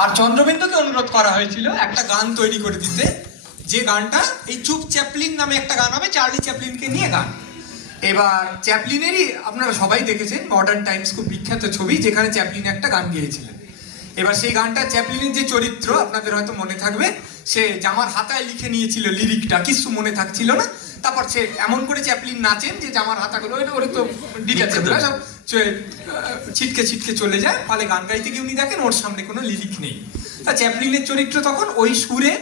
আর চন্দ্রবিন্দুকে অনুরোধ করা হয়েছিল একটা গান তৈরি করে দিতে, যে গানটা এই চুপ চ্যাপলিন নামে একটা গান হবে, চার্লি চ্যাপলিনকে নিয়ে গান। এবার চ্যাপলিনেরই আপনারা সবাই দেখেছেন মডার্ন টাইমস, খুব বিখ্যাত ছবি যেখানে চ্যাপলিন একটা গান গেয়েছিলেন। এবার সেই গানটা চ্যাপলিনের যে চরিত্র আপনাদের হয়তো মনে থাকবে, সে জামার হাতায় লিখে নিয়েছিল লিরিকটা, কিছু মনে থাকছিল না। তারপর সে এমন করে চ্যাপলিন নাচেন যে জামার হাতাগুলো ওরে তো ডিটাচেবল সব ছিটকে ছিটকে চলে যায়, ফলে গান গাইতে গিয়ে উনি দেখেন ওর সামনে কোনো লিরিক নেই। তা চ্যাপলিনের চরিত্র তখন ওই সুরে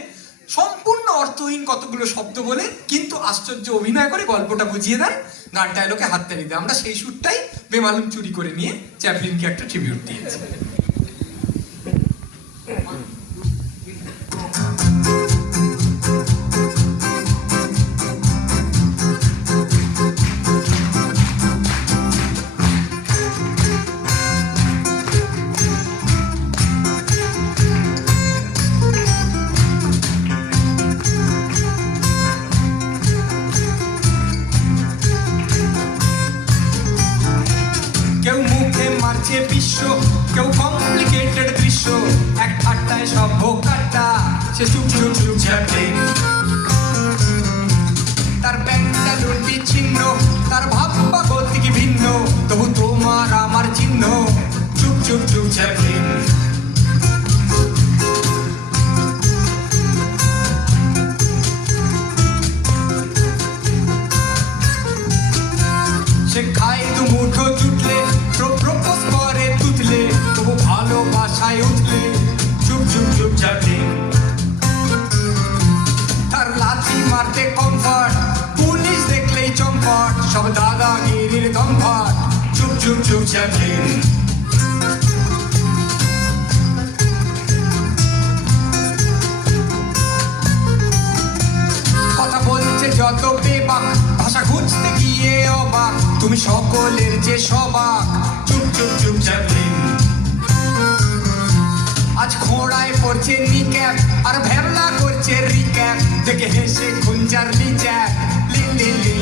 সম্পূর্ণ অর্থহীন কতগুলো শব্দ বলে কিন্তু আশ্চর্য অভিনয় করে গল্পটা বুঝিয়ে দেয়, গানটা এলোকে হাততালি দেয়। আমরা সেই সুরটাই বেমালুম চুরি করে নিয়ে চ্যাপলিনকে একটা ট্রিবিউট দিয়েছি। কেউ মুখে মারছে বিশ্ব, কেউ কমপ্লিকেটেড দৃশ্য, এক ঠাট্টায় সব কাটা, সে চুপ চুপ চুপ চ্যাপলিন। তার প্যান্টালুন বিচ্ছিন্ন, তার ভাববা গতিক ভিন্ন, তবু তোমার আমার চিহ্ন, চুপ চুপ চুপ চ্যাপলিন। সে খায় দু মুঠো জুটলে, প্রপোজ করে তুতলে, তবু ভালোবাসায় উঠলে, চুপ চুপ চুপ চ্যাপলিন। তার লাথি মারতে কমফর্ট, পুলিশ দেখলেই চম্পট, সব দাদাগিরির দমফট, চুপ চুপ চুপ চ্যাপলিন। কথা বলছে যত বেবাক, ভাষা খুঁজতে গিয়ে অবাক, তুমি সকলের যে সবাক, চুপ চুপ চুপ চ্যাপলিন। আজ ঘোড়ায় পড়ছে নিক্যাপ আর ভ্যাবলা করছে রিক্যাপ, দেখে হেসে খুঞ্জার লিচ্যাপ, লিন লিন লিন